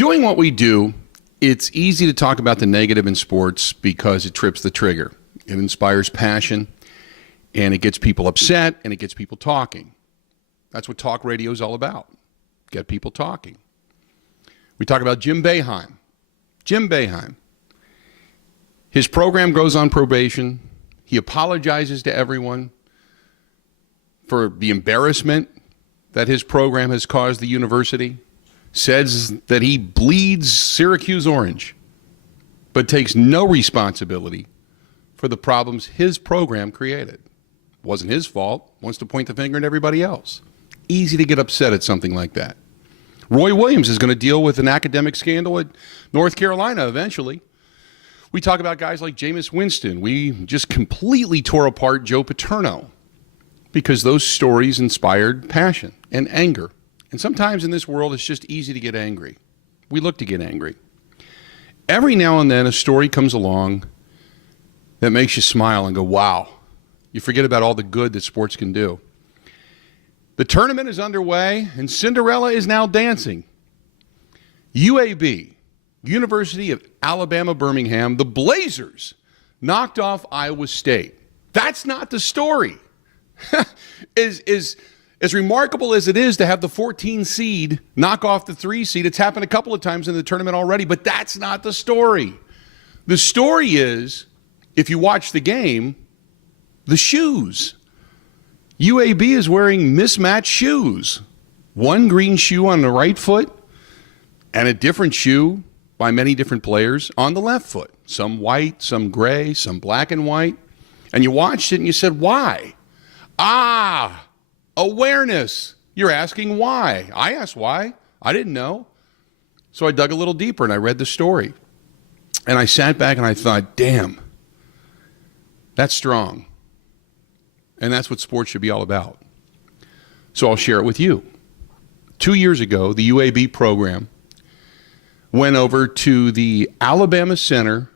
Doing what we do, it's easy to talk about the negative in sports because it trips the trigger. It inspires passion, and it gets people upset, and it gets people talking. That's what talk radio is all about. Get people talking. We talk about Jim Boeheim. Jim Boeheim. His program goes on probation. He apologizes to everyone for the embarrassment that his program has caused the university. Says that he bleeds Syracuse orange, but takes no responsibility for the problems his program created. Wasn't his fault. Wants to point the finger at everybody else. Easy to get upset at something like that. Roy Williams is going to deal with an academic scandal at North Carolina eventually. We talk about guys like Jameis Winston. We just completely tore apart Joe Paterno because those stories inspired passion and anger. And sometimes in this world, it's just easy to get angry. We look to get angry. Every now and then, a story comes along that makes you smile and go, wow. You forget about all the good that sports can do. The tournament is underway, and Cinderella is now dancing. UAB, University of Alabama, Birmingham, the Blazers knocked off Iowa State. That's not the story. As remarkable as it is to have the 14 seed knock off the 3 seed, it's happened a couple of times in the tournament already, but that's not the story. The story is, if you watch the game, the shoes. UAB is wearing mismatched shoes. One green shoe on the right foot and a different shoe by many different players on the left foot. Some white, some gray, some black and white. And you watched it and you said, why? Awareness. You're asking why. I asked why. I didn't know. So I dug a little deeper and I read the story. And I sat back and I thought, damn, that's strong. And that's what sports should be all about. So I'll share it with you. 2 years ago, the UAB program went over to the Alabama Center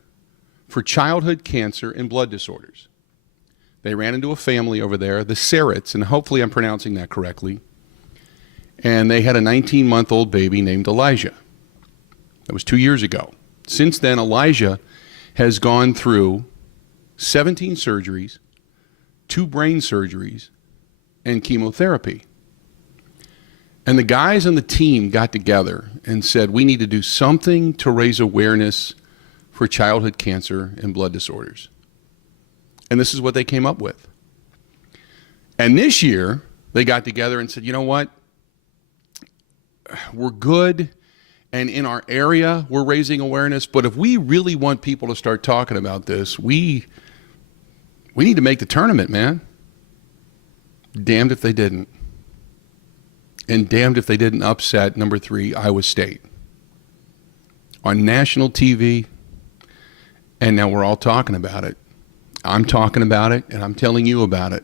for Childhood Cancer and Blood Disorders. They ran into a family over there, the Serets, and hopefully I'm pronouncing that correctly. And they had a 19-month-old baby named Elijah. That was 2 years ago. Since then, Elijah has gone through 17 surgeries, 2 brain surgeries, and chemotherapy. And the guys on the team got together and said, we need to do something to raise awareness for childhood cancer and blood disorders. And this is what they came up with. And this year, they got together and said, you know what? We're good, and in our area, we're raising awareness, but if we really want people to start talking about this, we need to make the tournament, man. Damned if they didn't. And damned if they didn't upset number 3, Iowa State. On national TV, and now we're all talking about it. I'm talking about it, and I'm telling you about it.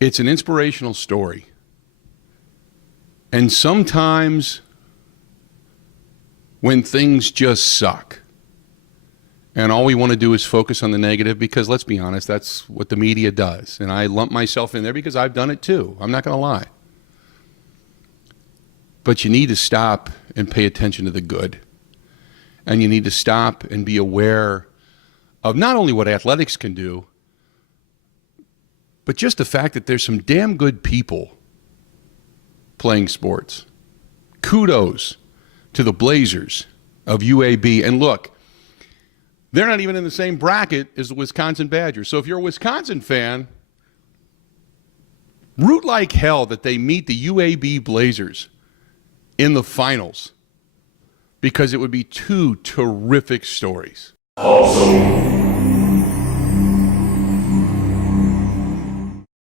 It's an inspirational story. And sometimes when things just suck, and all we want to do is focus on the negative, because let's be honest, that's what the media does. And I lump myself in there because I've done it too. I'm not going to lie. But you need to stop and pay attention to the good. And you need to stop and be aware of not only what athletics can do, but just the fact that there's some damn good people playing sports. Kudos to the Blazers of UAB. And look, they're not even in the same bracket as the Wisconsin Badgers. So if you're a Wisconsin fan, root like hell that they meet the UAB Blazers in the finals, because it would be 2 terrific stories. Also